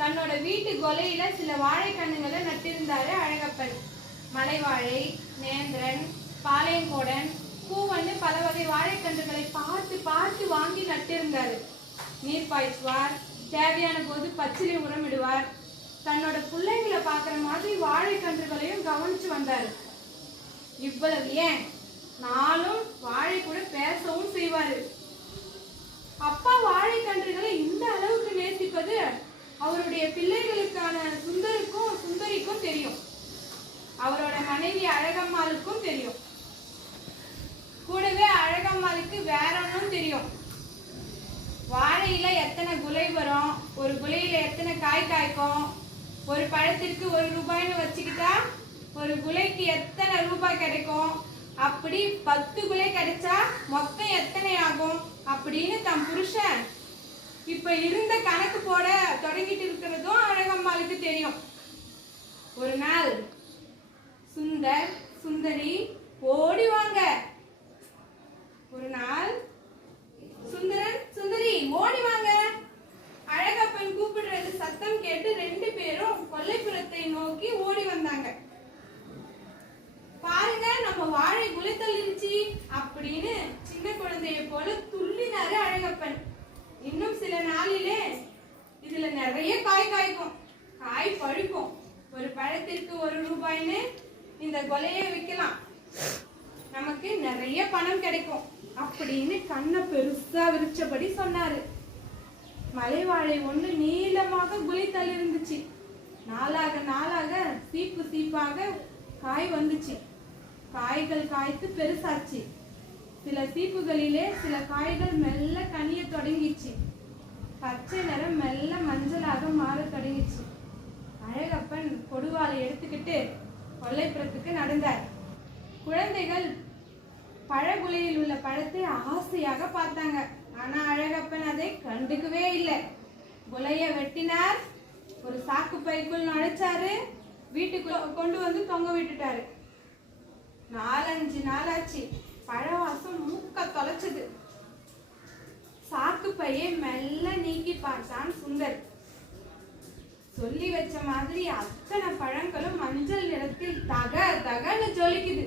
தன்னோட வீட்டு கொலையில சில வாழை கண்ணுங்களை நட்டிருந்தாரு அழகப்பன். மலைவாழை, நேந்திரன், பாளையங்கோடன், பூவன்னு பல வகை வாழைக்கன்றுகளை பார்த்து பார்த்து வாங்கி நட்டிருந்தாரு. நீர் பாய்ச்சுவார், தேவையான போது பச்சிலை உரமிடுவார். தன்னோட பிள்ளைங்களை பார்க்குற மாதிரி வாழைக்கன்றுகளையும் கவனிச்சு வந்தாரு. இவ்வளவு ஏன், நாளும் வாழை கூட பேசவும் செய்வாரு. அப்பா வாழைக்கன்றுகளை இந்த அளவுக்கு நேசிப்பது அவருடைய பிள்ளைகளுக்கான சுந்தரிக்கும் தெரியும். அவரோட மனைவி அழகம்மாளுக்கும் தெரியும். கூடவே அழகம்மாளுக்கு வேற ஒன்றும் தெரியும். வாழையில எத்தனை குலை வரும், ஒரு குலையில எத்தனை காய் காய்க்கும், ஒரு பழத்திற்கு 1 ரூபாய்னு வச்சுக்கிட்டா ஒரு குலைக்கு எத்தனை ரூபாய் கிடைக்கும், அப்படி 10 குலை கிடைச்சா மொத்தம் எத்தனை ஆகும் அப்படின்னு தம் புருஷன் இப்ப இருந்த கணக்கு போட தொடங்கிட்டு இருக்கிறதும் அழகம்மாளுக்கு தெரியும். ஒரு நாள் சுந்தர் சுந்தரி ஓடி வாங்க. ஒரு நாள் சுந்தரன் சுந்தரி ஓடி வாங்க. அழகப்பன் கூப்பிடுறது சத்தம் கேட்டு 2 பேரும் கொல்லைப்புறத்தை நோக்கி ஓடி வந்தாங்க. பாருங்க, நம்ம வாழை குலைத்தள்ளிருச்சு அப்படின்னு சின்ன குழந்தைய போல துள்ளினாரு அழகப்பன். இன்னும் சில நாளிலே இதுல நிறைய காய் காய்க்கும், காய் பழுக்கும், ஒரு பழத்திற்கு 1 ரூபாய்னு இந்த கொலையை விற்கலாம், நமக்கு நிறைய பணம் கிடைக்கும் அப்படின்னு கண்ணை பெருசா விரிச்சபடி சொன்னாரு. மலைவாழை ஒண்ணு நீளமாக குலைத்தல் இருந்துச்சு. நாளாக நாளாக சீப்பு சீப்பாக காய் வந்துச்சு. காய்கள் காய்த்து பெருசாச்சு. சில சீப்புகளிலே சில காய்கள் மெல்ல கனிய தொடங்கிச்சு. பச்சை நிறம் மெல்ல மஞ்சளாக மாற தொடங்கிச்சு. அழகப்பன் கொடுவாளை எடுத்துக்கிட்டு கொல்லைப்புறத்துக்கு நடந்தார். குழந்தைகள் பழகுலையில் உள்ள பழத்தை ஆசையாக பார்த்தாங்க. ஆனா அழகப்பன் அதை கண்டுக்கவே இல்லை. குலைய வெட்டினார், ஒரு சாக்கு பைக்குள் நுழைச்சாரு, வீட்டுக்குள்ள கொண்டு வந்து தொங்க விட்டுட்டாரு. 4-5 நாளாச்சு. பழவாசம் மூக்க தொலைச்சது. சாக்கு பையை மெல்ல நீக்கி பார்த்தான் சுந்தர். சொல்லி வச்ச மாதிரி அத்தனை பழங்களும் மஞ்சள் நிறத்தில் தக தகன்னு ஜொலிக்குது.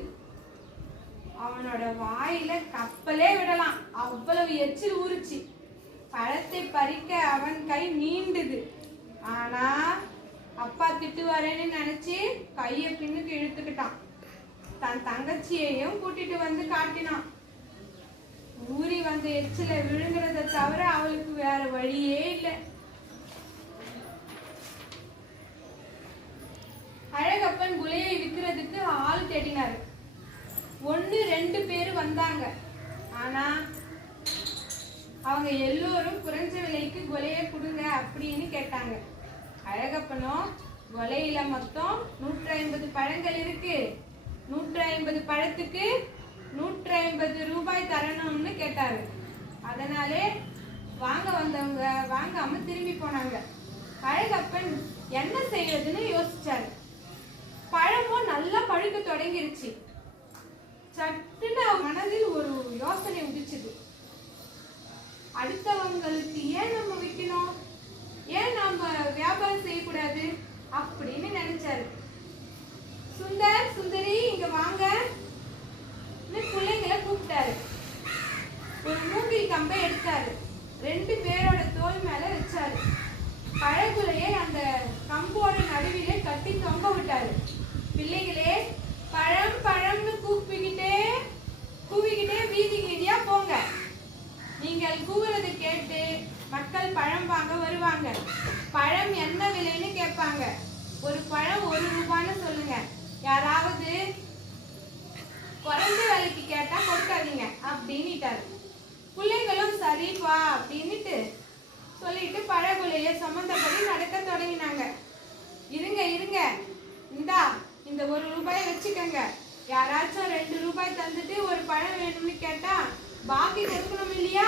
அவனோட வாயில கப்பலே விடலாம், அவ்வளவு எச்சில் ஊறுச்சு. பழத்தை பறிக்க அவன் கை நீண்டுது. ஆனா அப்பா திட்டுவாரேன்னு நினைச்சு கைய பின்னுக்கு இழுத்துக்கிட்டான். தன் தங்கச்சியையும் கூட்டிட்டு வந்து காட்டினான். ஊறி வந்த எச்சில விழுங்குறத தவிர அவளுக்கு வேற வழியே இல்லை. அழகப்பன் குலையை விற்கிறதுக்கு ஆள் தேடினாரு. 1-2 பேர் வந்தாங்க. ஆனா அவங்க எல்லோரும் குறைஞ்ச விலைக்கு கொலையை கொடுங்க அப்படின்னு கேட்டாங்க. அழகப்பனோ, கொலையில மொத்தம் 150 பழங்கள் இருக்கு, 150 பழத்துக்கு 150 ரூபாய் தரணும்னு கேட்டாரு. அதனாலே வாங்க வந்தவங்க வாங்காம திரும்பி போனாங்க. அழகப்பன் என்ன செய்யறதுன்னு யோசிச்சாரு. பழமும் நல்லா பழுக்க தொடங்கிருச்சு. சட்டுன்னு மனதில் ஒரு யோசனை உதிச்சுது. அடுத்தவங்களுக்கு ஏன் நம்ம விற்கணும், ஏன் நம்ம வியாபாரம் செய்யக்கூடாது அப்படின்னு நினைச்சாரு. சுந்தர் சுந்தரி இங்க வாங்க, பிள்ளைங்களை கூப்பிட்டாரு. ஒரு மூங்கில் கம்பை எடுத்தாரு, 2 பேரோட தோல் மேல வச்சாரு. பழகுலையை அந்த கம்போட நடுவிலே கட்டி தொங்க விட்டாரு. பிள்ளைகளே, பழம் பழம்னு கூவிக்கிட்டே வீதி வீதியா போங்க. நீங்கள் கூவுறதை கேட்டு மக்கள் பழம் வாங்க வருவாங்க. பழம் என்ன விலைன்னு கேட்பாங்க. ஒரு பழம் 1 ரூபான்னு சொல்லுங்க. யாராவது குறைஞ்ச விலைக்கு கேட்டா கொடுக்காதீங்க அப்படின்னுட்டாரு. பிள்ளைங்களும் சரிப்பா அப்படின்னுட்டு சொல்லிட்டு பழகுலைய சம்பந்தப்படி நடக்க தொடங்கினாங்க. இருங்க, இந்த 1 ரூபாயை வச்சுக்கோங்க. யாராச்சும் 2 ரூபாய் தந்துட்டு ஒரு பழம் வேணும்னு கேட்டா பாக்கி கொடுக்கணும் இல்லையா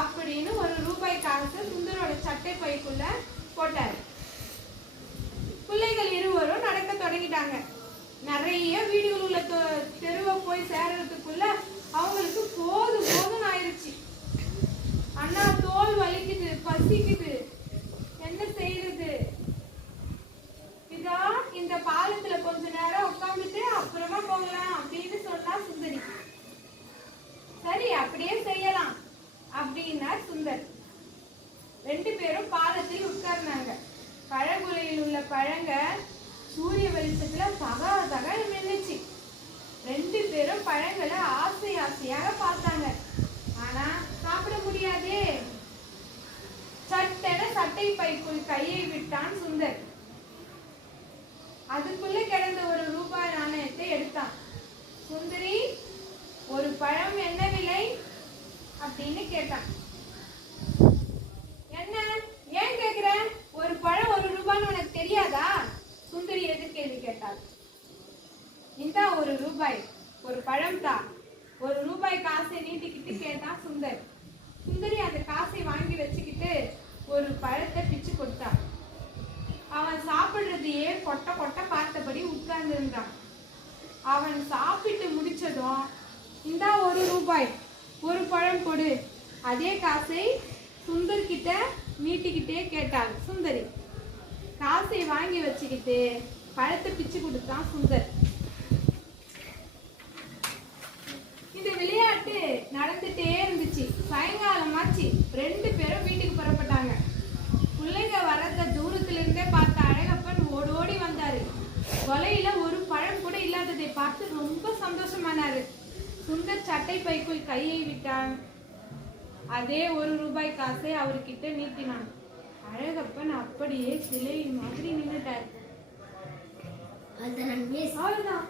அப்படின்னு 1 ரூபாய் காசு சுந்தரோட சட்டை பைக்குள்ள போட்டாரு. பிள்ளைகள் இருவரும் நடக்க தொடங்கிட்டாங்க. நிறைய வீடுகள் உள்ள தெருவை போய் சேர்றதுக்குள்ள அவங்களுக்கு போதும் ஆயிடுச்சு. அண்ணா, தோல் வலிக்குது, பசிக்குது, என்ன செய்யறது பேரும் பாலத்தில் உட்கார்ந்தாங்க. பழங்குலையில் உள்ள பழங்க சூரிய வெளிச்சத்துல தக மின்னுச்சு. 2 பேரும் பழங்களை ஆசையாக பார்த்தாங்க. ஆனா சாப்பிட முடியாதே. சட்டென சட்டை பைக்குள் கையை விட்டான் சுந்தர். அதுக்குள்ள கிடந்த ஒரு ரூபாய் நாணயத்தை எடுத்தான். சுந்தரி, ஒரு பழம் என்ன விலை அப்படின்னு கேட்டான். என்ன, ஏன் கேக்குற? ஒரு பழம் 1 ரூபான்னு உனக்கு தெரியாதா? சுந்தரி எதிர்கேள்வி கேட்டாள். இந்தா 1 ரூபாய், ஒரு பழம் தான். 1 ரூபாய் காசை நீட்டிக்கிட்டு கேட்டான் சுந்தர். சுந்தரி அந்த காசை வாங்கி வச்சுக்கிட்டு ஒரு பழத்தை பிச்சு கொடுத்தான். அவன் சாப்பிடுறதையே கொட்ட கொட்ட பார்த்தபடி உட்கார்ந்து இருந்தான். அவன் சாப்பிட்டு முடிச்சதும், இந்தா 1 ரூபாய், ஒரு பழம் கொடு. அதே காசை சுந்தர் கிட்ட நீட்டிக்கிட்டே கேட்டாள் சுந்தரி. காசை வாங்கி வச்சுக்கிட்டு பழத்தை பிச்சு கொடுத்தான் சுந்தர். இந்த விளையாட்டு நடந்துட்டே இருந்துச்சு. சாயங்காலமாச்சு. 2 பேரும் வீட்டுக்கு புறப்பட்டாங்க. பிள்ளைங்க வரத தூரத்துல இருந்தே பார்த்த அழகப்பன் ஓடோடி வந்தாரு. கொலையில ஒரு பழம் கூட இல்லாததை பார்த்து ரொம்ப சந்தோஷமானாரு. சுந்தர் சட்டை பைக்குள் கையை விட்டான். அதே 1 ரூபாய் காசை அவர்கிட்ட நீட்டினான். அழகப்பன் அப்படியே சிலை மாதிரி நின்னுட்டார். அவ்வளவுதான்.